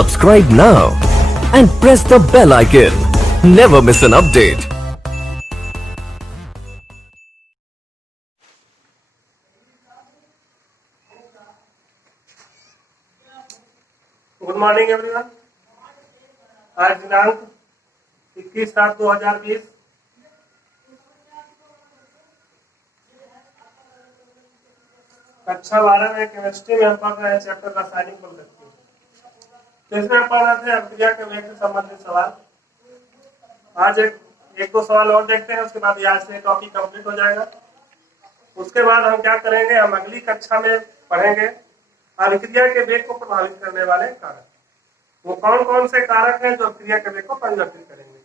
Subscribe now and press the bell icon. Never miss an update. Good morning everyone. आज दिनांक 21/7/2020 कक्षा 12 में chemistry में हम पढ़ रहे हैं चैप्टर रासायनिक प्रकृति। तो इसमें हम पढ़ रहे थे अभिक्रिया के वेग से संबंधित सवाल। आज एक दो सवाल और देखते हैं, उसके बाद आज से टॉपिक कंप्लीट हो जाएगा। उसके बाद हम क्या करेंगे, हम अगली कक्षा में पढ़ेंगे अभिक्रिया के वेग को प्रभावित करने वाले कारक। वो कौन कौन से कारक हैं जो अभिक्रिया के वेग को परिवर्तित करेंगे।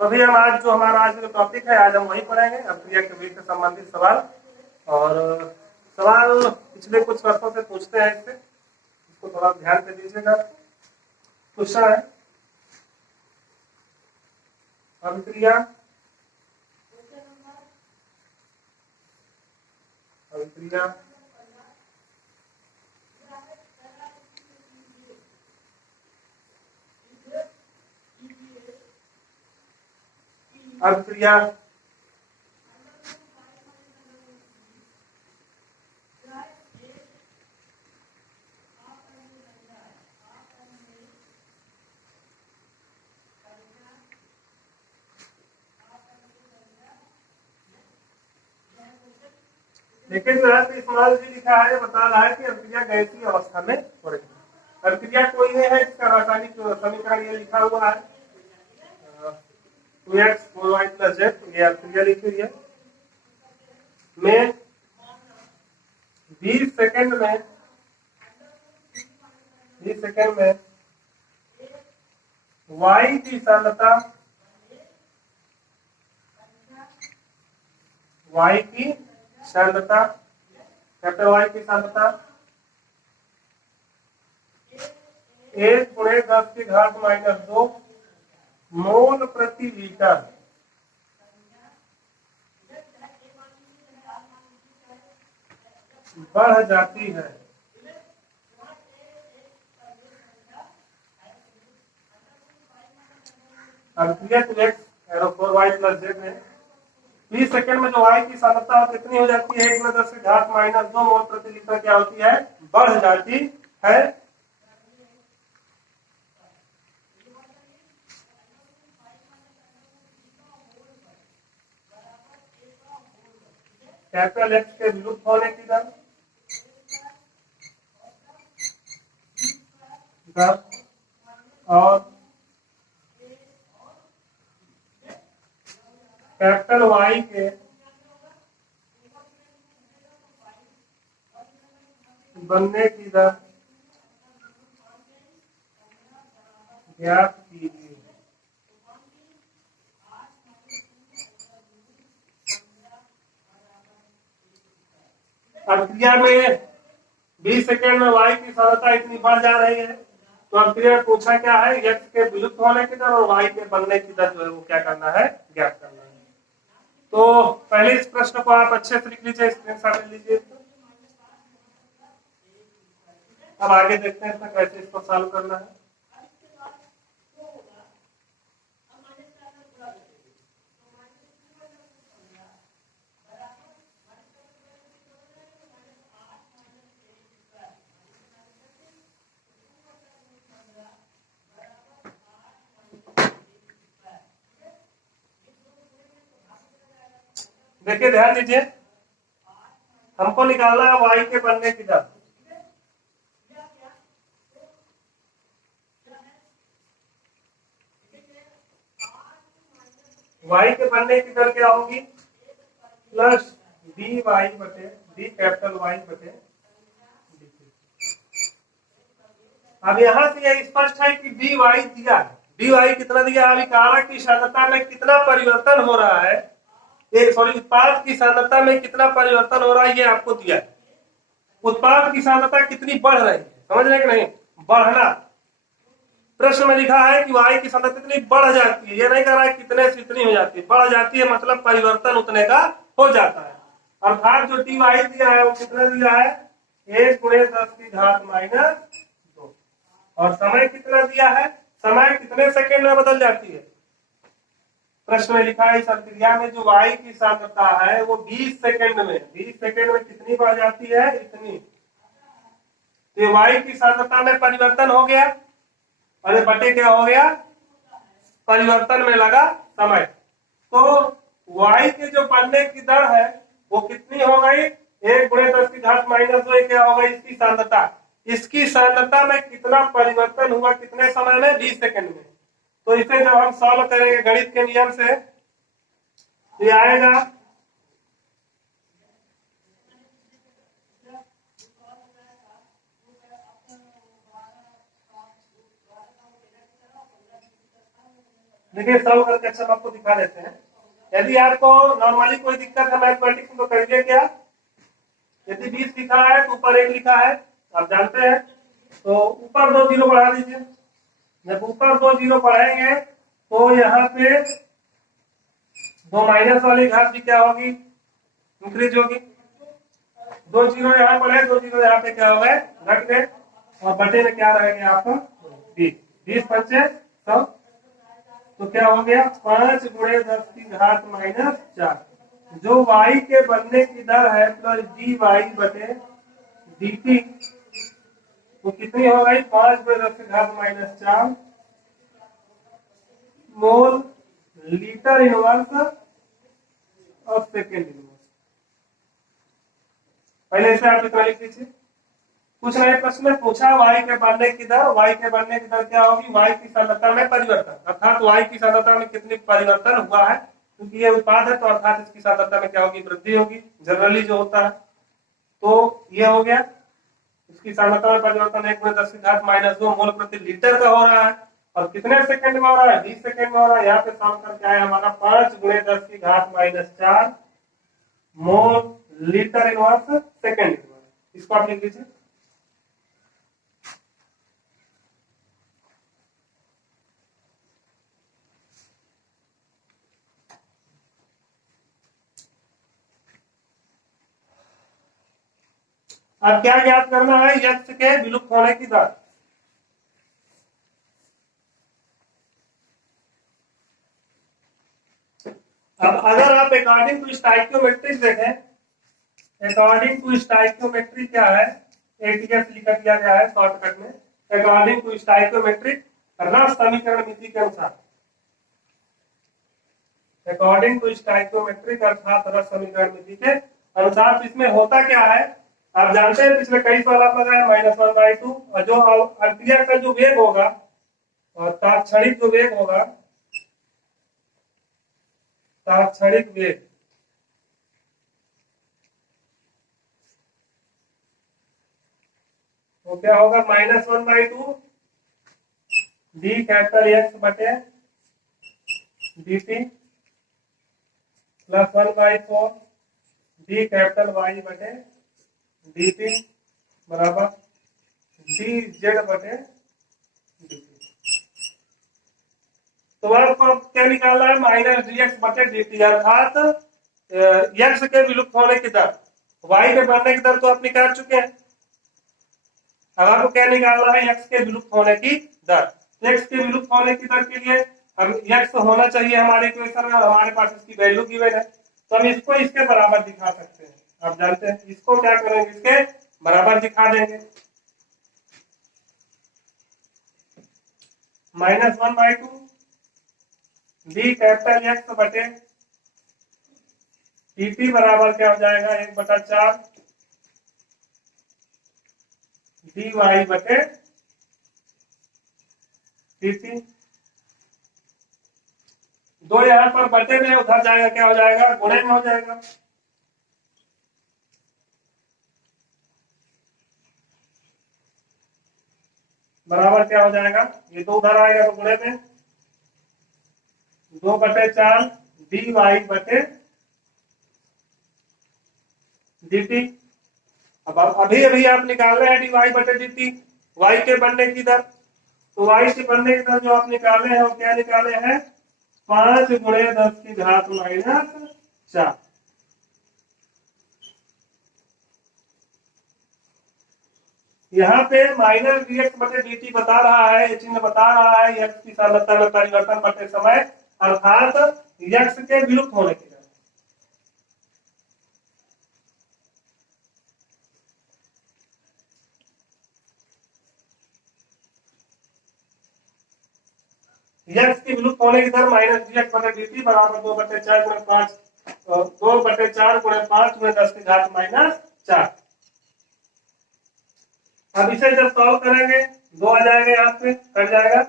तो अभी हम आज जो हमारा आज का टॉपिक है, आज हम वही पढ़ेंगे अभिक्रिया के वेग से संबंधित सवाल। और सवाल पिछले कुछ वर्षों से पूछते हैं, इसको थोड़ा ध्यान से दीजिएगा। क्वेश्चन है अभिक्रिया अभिक्रिया लेकिन इसमें भी लिखा है, बता रहा है कि अभिक्रिया गैसीय अवस्था में हो रही है। अभिक्रिया कोई नहीं है, इसका रासायनिक समीकरण ये लिखा हुआ है 2x 4y + z। ये अभिक्रिया लिखी हुई है में 20 सेकंड में y की सांद्रता कैपिटल Y की सांद्रता 1 × 10⁻² मोल प्रति लीटर बढ़ जाती है। अभिक्रिया to x arrow 4y + z में 20 सेकंड में जो y की सांद्रता कितनी हो जाती है, 1 × 10⁻² मोल प्रति लीटर क्या होती है, बढ़ जाती है। कैपिटल X के विलुप्त होने की दर और कैपिटल Y के बनने की दर ज्ञात कीजिए। अभिक्रिया में 20 सेकेंड में y की सांद्रता इतनी बढ़ जा रही है, तो अभिक्रिया में पूछा क्या है, x के विलुप्त होने की दर और y के बनने की दर जो है वो क्या करना है, ज्ञात करना है। तो पहले इस प्रश्न को आप अच्छे से लिख लीजिए, स्क्रीनशॉट ले लीजिए। अब आगे देखते हैं इसमें कैसे इसको सॉल्व करना है। देखिए ध्यान दीजिए, हमको निकालना है y के बनने की दर। y के बनने की दर क्या होगी, प्लस dy बटे डी कैपिटल Y बटे dt। अब यहां से यह स्पष्ट है कि dy दिया है। dy कितना दिया है, अभिकारक की सांद्रता में कितना परिवर्तन हो रहा है, उत्पाद की सांद्रता में कितना परिवर्तन हो रहा है, ये आपको दिया है। उत्पाद की सांद्रता कितनी बढ़ रही है, समझ रहे कि नहीं, बढ़ना। प्रश्न में लिखा है कि y की सांद्रता कितनी बढ़ जाती है, ये नहीं कह रहा है कितने से इतनी हो जाती है, बढ़ जाती है मतलब परिवर्तन उतने का हो जाता है। अर्थात जो dy दिया है वो कितना दिया है, 1 × 10⁻²। और समय कितना दिया है, समय कितने सेकंड में बदल जाती है। प्रश्न में लिखा है इस अभिक्रिया में जो वायु की सांद्रता है वो 20 सेकंड में, 20 सेकंड में कितनी बढ़ जाती है, इतनी। तो वायु की सांद्रता में परिवर्तन हो गया और ये बटे क्या हो गया, परिवर्तन में लगा समय। तो वायु के जो बनने की दर है वो कितनी हो गई, 1 × 10⁻² क्या हो गई इसकी सांद्रता। इसकी सांद्रता में कितना परिवर्तन हुआ, कितने समय में, 20 सेकंड में। तो इसे जब हम सॉल्व करेंगे गणित के नियम से, ये आएगा देखिए सॉल्व करके अच्छा आपको दिखा देते हैं। यदि आपको नॉर्मली कोई दिक्कत है मैथमेटिक्स में तो करिए क्या, यदि 20 लिखा है तो ऊपर 1 लिखा है, आप जानते हैं, तो ऊपर 2 जीरो बढ़ा दीजिए। जब ऊपर 2 जीरो बढ़ाएंगे तो यहाँ पे 2 माइनस वाली घात भी क्या होगी, इंक्रीज होगी। 2 जीरो यहाँ बढ़े, 2 जीरो यहाँ पे क्या हो गए, घट गए, और बटे में क्या रहेगा आपका 20, 20 पंचे 100। तो क्या हो गया 5 × 10⁻⁴ जो y के बनने की दर है प्लस dy बटे dt वो कितनी हो गई 5 × 10⁻⁴ mole litre inverse of second inverse. पहले से आप इतना लिख लीजिए। कुछ नए प्रश्न में पूछा y के बनने की दर, y के बनने की दर क्या होगी, y की सांद्रता में परिवर्तन, अर्थात y की सांद्रता में कितनी परिवर्तन हुआ है, क्योंकि ये उत्पाद है तो अर्थात इसकी सांद्रता में क्या होगी, वृद्धि होगी, जनरली जो होता है। तो ये हो गया, इसकी सांद्रता में परिवर्तन 1 × 10⁻² मोल प्रति लीटर का हो रहा है, और कितने सेकंड में हो रहा है, 20 सेकंड में हो रहा है। यहाँ पे सॉल्व करके आया हमारा 5 × 10⁻⁴ mole litre inverse second inverse. इसको आप लिख लीजिए। अब क्या ज्ञात करना है, यक्ष के विलुप्त होने की दर। अब अगर आप अकॉर्डिंग टू स्टाइकियोमेट्रिक देखें, अकॉर्डिंग टू स्टाइकियोमेट्रिक क्या है, एटीएस लिखा दिया गया है शॉर्टकट में, अकॉर्डिंग टू स्टाइकियोमेट्रिक रस समीकरण मिति के अनुसार, अकॉर्डिंग टू स्टाइकियोमेट्रिक अर्थात रस समीकरण मिति के अनुसार। इसमें होता क्या है, आप जानते हैं पिछले कई सवाल आप लगाए -1/2, और जो अभिक्रिया का जो वेग होगा और तात्क्षणिक जो वेग होगा, तात्क्षणिक वेग वो क्या होगा, -1/2 डी कैपिटल एक्स बटे dt प्लस 1/4 डी कैपिटल वाई बटे dt बराबर डी जेड बटे dt। तो आपको क्या निकालना है, -dx बटे dt, अर्थात x के विलुप्त होने की दर, y के बढ़ने की दर तो आप निकाल चुके हैं। अब आपको क्या निकालना है, x के विलुप्त होने की दर। x के विलुप्त होने की दर के लिए हम x होना चाहिए हमारे इक्वेशन में, और हमारे पास इसकी वैल्यू गिवन है, तो हम इसको इसके बराबर दिखा सकते हैं। आप जानते हैं इसको क्या करेंगे, इसके बराबर दिखा देंगे। -1/2 डी कैपिटल एक्स बटे dt बराबर क्या हो जाएगा, 1/4 dy बटे dt। दो यहाँ पर बटे में, उधर जाएगा क्या हो जाएगा, गुणे में हो जाएगा। बराबर क्या हो जाएगा, ये 2 उधर आएगा तो गुणे में, 2/4 dy बटे dt। अब अभी अभी आप निकाल रहे हैं dy बटे dt, y के बनने की दर। तो y के बनने की दर जो आप निकाले हैं वो क्या निकाले हैं, 5 × 10⁻⁴। यहाँ पे माइनस dx बटे dt बता रहा है, ये चिन्ह बता रहा है x की सांद्रता में परिवर्तन बटे समय, अर्थात x के विलुप्त होने की दर। x की विलुप्त होने की दर माइनस dx बटे dt बराबर 2/4 गुणे 5, 2/4 गुणे 5 गुणे 10 की घात -4। अब इसे जब सॉल्व करेंगे 2 आ जाएगा, यहाँ से कट जाएगा,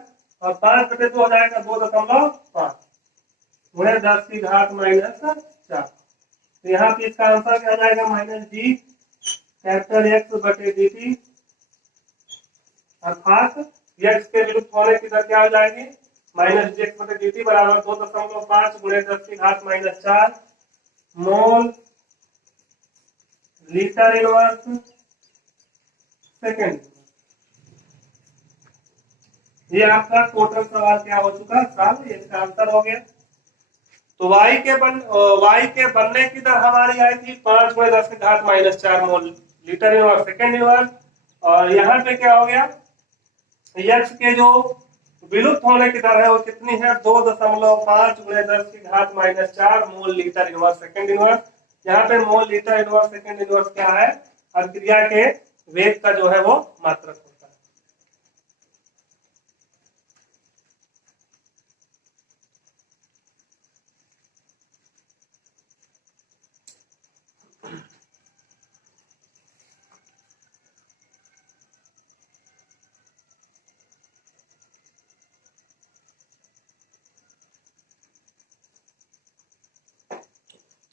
और 5/2 हो जाएगा 2.5 गुणे 10 की घात -4। तो यहाँ पे इसका आंसर क्या जाएगा, माइनस डी कैपिटल एक्स बटे डी टी, अर्थात एक्स के विलुप्त होने की दर क्या हो जाएगी, माइनस डी एक्स बटे डी टी बराबर 2.5 गुणे 10 की घात -4 मोल लीटर इनवर्स सेकेंड। ये आपका टोटल सवाल क्या हो चुका, सॉल्व, इसका आंसर हो गया। तो y के बनने की दर हमारी आई थी 5 गुणे 10 की घात -4 mole litre inverse second inverse, और यहाँ पे क्या हो गया, x के जो विलुप्त होने की दर है वो कितनी है, 2.5 गुणे 10 की घात -4 mole litre inverse second inverse. यहाँ पे mole litre inverse second inverse क्या है, अभिक्रिया के वेग का जो है वो मात्रक होता है।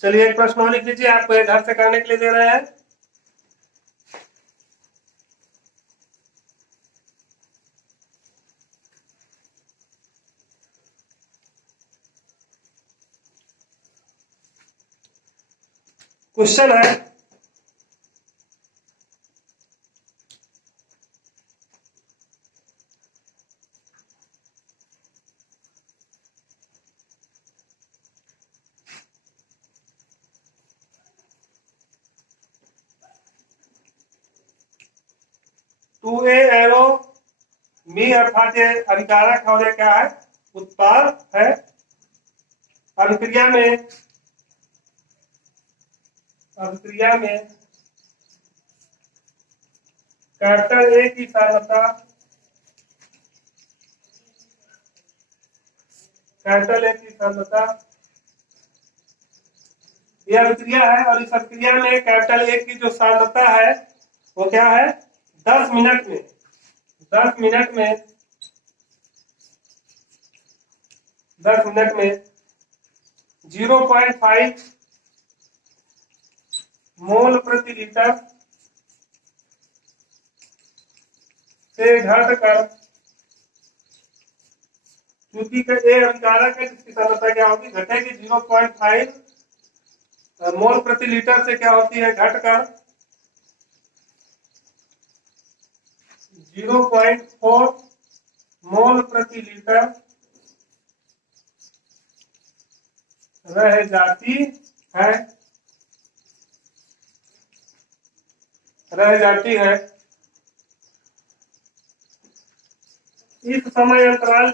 चलिए एक प्रश्न और लिख लीजिए, आपको ये घर से करने के लिए दे रहे हैं। क्वेश्चन है, टू ए एरो मी, अर्थात ये अभिकारक और ये क्या है, उत्पाद है। अभिक्रिया में कैपिटल ए की सांद्रता, ये अभिक्रिया है, और इस अभिक्रिया में कैपिटल ए की जो सांद्रता है वो क्या है, 10 मिनट में 0.5 मोल प्रति लीटर से घटकर, क्योंकि ए अभिकारक है जिसकी सांद्रता क्या होगी, घटेगी 0.5 मोल प्रति लीटर से क्या होती है, घटकर 0.4 मोल प्रति लीटर रह जाती है। इस समय अंतराल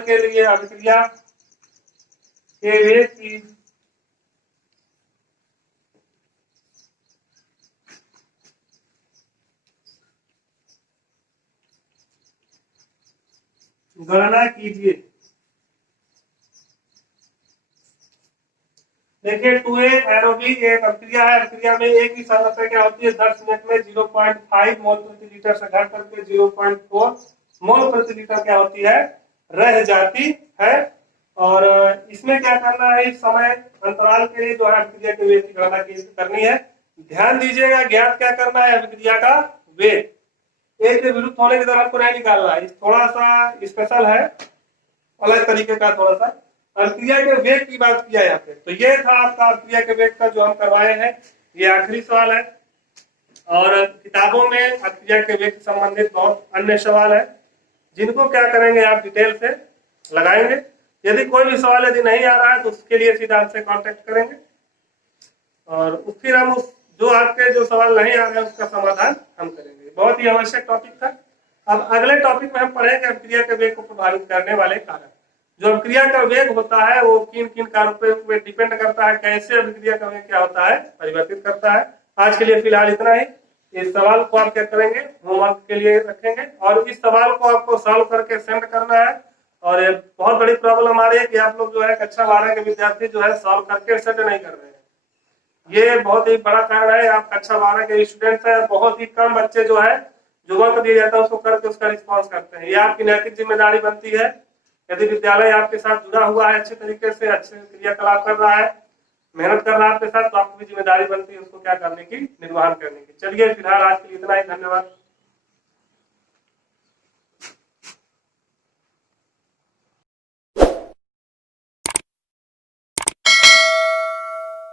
के लिए अभिक्रिया के वेग की गणना कीजिए। देखिए 2A एरोबी एक अभिक्रिया है, अभिक्रिया में एक ही सांद्रता क्या होती है, 10 मिनट में 0.5 मोल प्रति लीटर से घट करके 0.4 मोल प्रति लीटर क्या होती है, रह जाती है। और इसमें क्या करना है, इस समय अंतराल के लिए जो है अभिक्रिया के वेग की गणना करनी है। ध्यान दीजिएगा, ज्ञात क्या करना है, अभिक्रिया का वेग। ए के विलुप्त होने की दर आपको नहीं निकालना है, थोड़ा सा स्पेशल है, अलग तरीके का थोड़ा सा। अभिक्रिया के वेग की बात किया यहाँ पे। तो ये था आपका अभिक्रिया के वेग का जो हम करवाए हैं, ये आखिरी सवाल है। और किताबों में अभिक्रिया के वेग से संबंधित बहुत अन्य सवाल है, जिनको क्या करेंगे आप डिटेल से लगाएंगे। यदि कोई भी सवाल यदि नहीं आ रहा है तो उसके लिए सीधा हमसे कांटेक्ट करेंगे, और फिर हम उस जो आपके जो सवाल नहीं आ रहे हैं उसका समाधान हम करेंगे। बहुत ही आवश्यक टॉपिक था। अब अगले टॉपिक में हम पढ़ेंगे अभिक्रिया के वेग को प्रभावित करने वाले कारक। जो अभिक्रिया का वेग होता है वो किन किन कारकों पे डिपेंड करता है, कैसे अभिक्रिया का वेग क्या होता है, परिवर्तित करता है। आज के लिए फिलहाल इतना ही। इस सवाल को आप क्या करेंगे, होमवर्क के लिए रखेंगे, और इस सवाल को आपको सॉल्व करके सेंड करना है। और ये बहुत बड़ी प्रॉब्लम आ रही है कि आप लोग जो है कक्षा 12 के विद्यार्थी जो है सॉल्व करके सेंड नहीं कर रहे हैं। ये बहुत ही बड़ा कारण है। आप कक्षा 12 के स्टूडेंट्स हैं, बहुत ही कम बच्चे जो है जो वर्क दिया जाता है उसको करके उसका रिस्पॉन्स करते हैं। ये आपकी नैतिक जिम्मेदारी बनती है। यदि विद्यालय आपके साथ जुड़ा हुआ है, अच्छे तरीके से अच्छे क्रियाकलाप कर रहा है, मेहनत कर रहा है आपके साथ, तो आपकी भी जिम्मेदारी बनती है उसको क्या करने की, निर्वहन करने की। चलिए फिलहाल आज के लिए इतना ही। धन्यवाद।